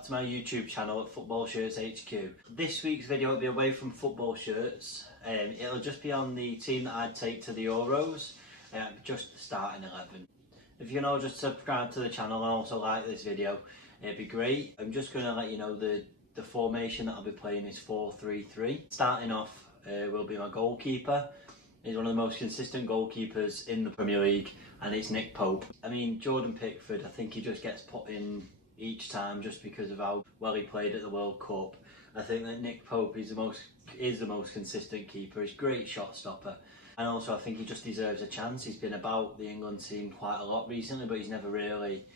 back to my YouTube channel at Football Shirts HQ. This week's video will be away from football shirts. It'll just be on the team that I'd take to the Euros, just the starting 11. If you can all just subscribe to the channel and also like this video, it'd be great. I'm just going to let you know the formation that I'll be playing is 4-3-3. Starting off will be my goalkeeper. He's one of the most consistent goalkeepers in the Premier League, and it's Nick Pope. I mean, Jordan Pickford, I think he just gets put in each time just because of how well he played at the World Cup. I think that Nick Pope is the most consistent keeper. He's a great shot stopper, and also I think he just deserves a chance. He's been about the England team quite a lot recently, but he's never really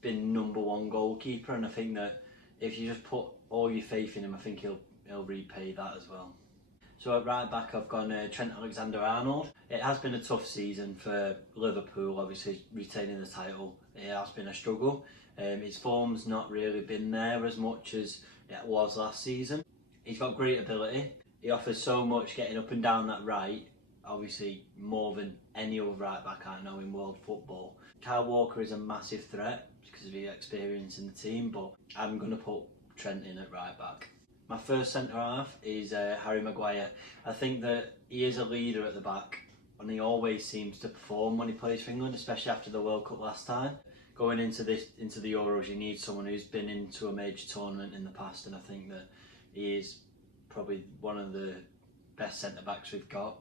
been #1 goalkeeper, and I think that if you just put all your faith in him, I think he'll repay that as well. So at right back I've gone Trent AlexanderArnold. It has been a tough season for Liverpool, obviously retaining the title. It has been a struggle. His form's not really been there as much as it was last season. He's got great ability. He offers so much getting up and down that right, obviously more than any other right back I know in world football. Kyle Walker is a massive threat because of his experience in the team, but I'm going to put Trent in at right back. My first centre-half is Harry Maguire. I think that he is a leader at the back, and he always seems to perform when he plays for England, especially after the World Cup last time. Going into the Euros, you need someone who's been into a major tournament in the past, and I think that he is probably one of the best centre-backs we've got.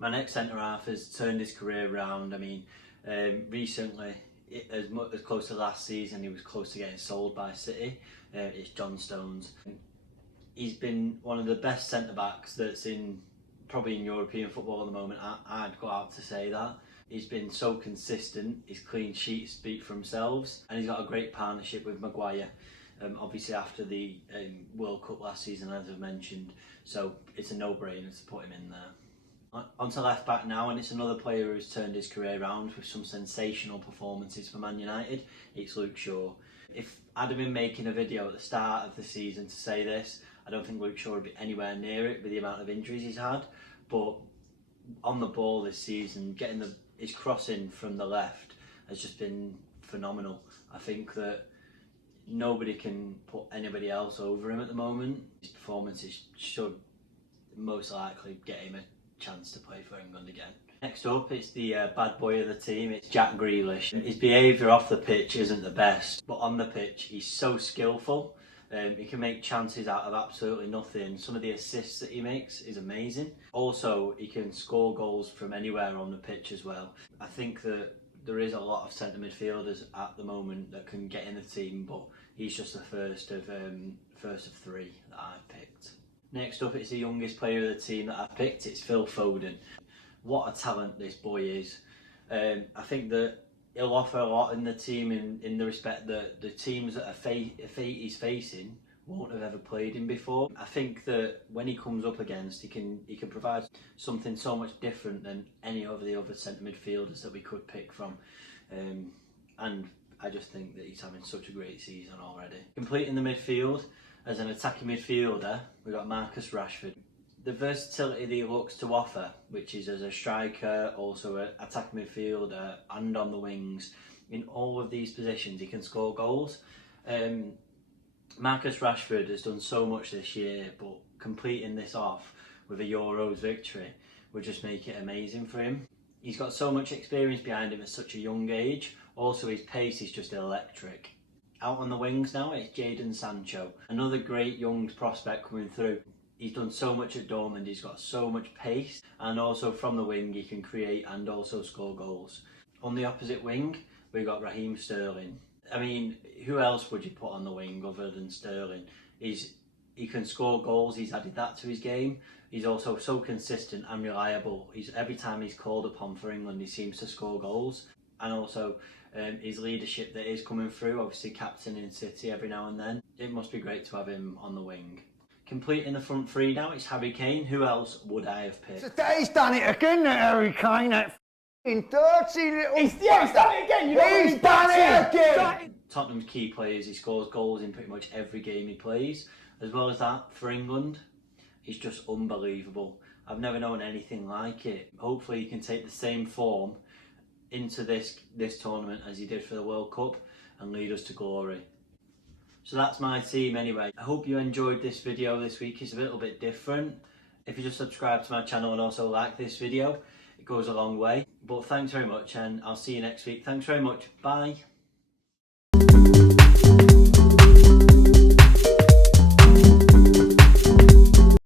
My next centre-half has turned his career around. I mean, recently, as close to last season, he was close to getting sold by City. It's John Stones. He's been one of the best centre-backs that's probably in European football at the moment. I'd go out to say that. He's been so consistent, his clean sheets speak for themselves, and he's got a great partnership with Maguire, obviously after the World Cup last season, as I've mentioned, so it's a no-brainer to put him in there. Onto left back now, and it's another player who's turned his career around with some sensational performances for Man United. It's Luke Shaw. If I'd have been making a video at the start of the season to say this, I don't think Luke Shaw would be anywhere near it with the amount of injuries he's had. But on the ball this season, getting his crossing from the left has just been phenomenal. I think that nobody can put anybody else over him at the moment. His performances should most likely get him a chance to play for England again. Next up, it's the bad boy of the team, it's Jack Grealish. His behaviour off the pitch isn't the best, but on the pitch he's so skillful. He can make chances out of absolutely nothing. Some of the assists that he makes is amazing. Also, he can score goals from anywhere on the pitch as well. I think that there is a lot of centre midfielders at the moment that can get in the team, but he's just the first of three that I've picked. Next up, it's the youngest player of the team that I've picked. It's Phil Foden. What a talent this boy is. I think that he'll offer a lot in the team in the respect that the teams that he's facing won't have ever played him before. I think that when he comes up against, he can provide something so much different than any of the other centre midfielders that we could pick from. And I just think that he's having such a great season already. Completing the midfield, as an attacking midfielder, we've got Marcus Rashford. The versatility that he looks to offer, which is as a striker, also an attacking midfielder and on the wings, in all of these positions he can score goals. Marcus Rashford has done so much this year, but completing this off with a Euros victory would just make it amazing for him. He's got so much experience behind him at such a young age. Also, his pace is just electric. Out on the wings now, it's Jaden Sancho, another great young prospect coming through. He's done so much at Dortmund, he's got so much pace, and also from the wing he can create and also score goals. On the opposite wing, we've got Raheem Sterling. I mean, who else would you put on the wing other than Sterling? He can score goals, he's added that to his game. He's also so consistent and reliable. Every time he's called upon for England, he seems to score goals. And also his leadership that is coming through, obviously captaining City every now and then. It must be great to have him on the wing. Completing the front three now, it's Harry Kane. Who else would I have picked? He's done it again, that Harry Kane, that dirty little... He's done it again! He's done it again! Tottenham's key players, he scores goals in pretty much every game he plays. As well as that, for England, he's just unbelievable. I've never known anything like it. Hopefully he can take the same form into this tournament as he did for the World Cup and lead us to glory. So that's my team anyway. I hope you enjoyed this video this week. It's a little bit different. If you just subscribe to my channel and also like this video, it goes a long way. But thanks very much, and I'll see you next week. Thanks very much. Bye.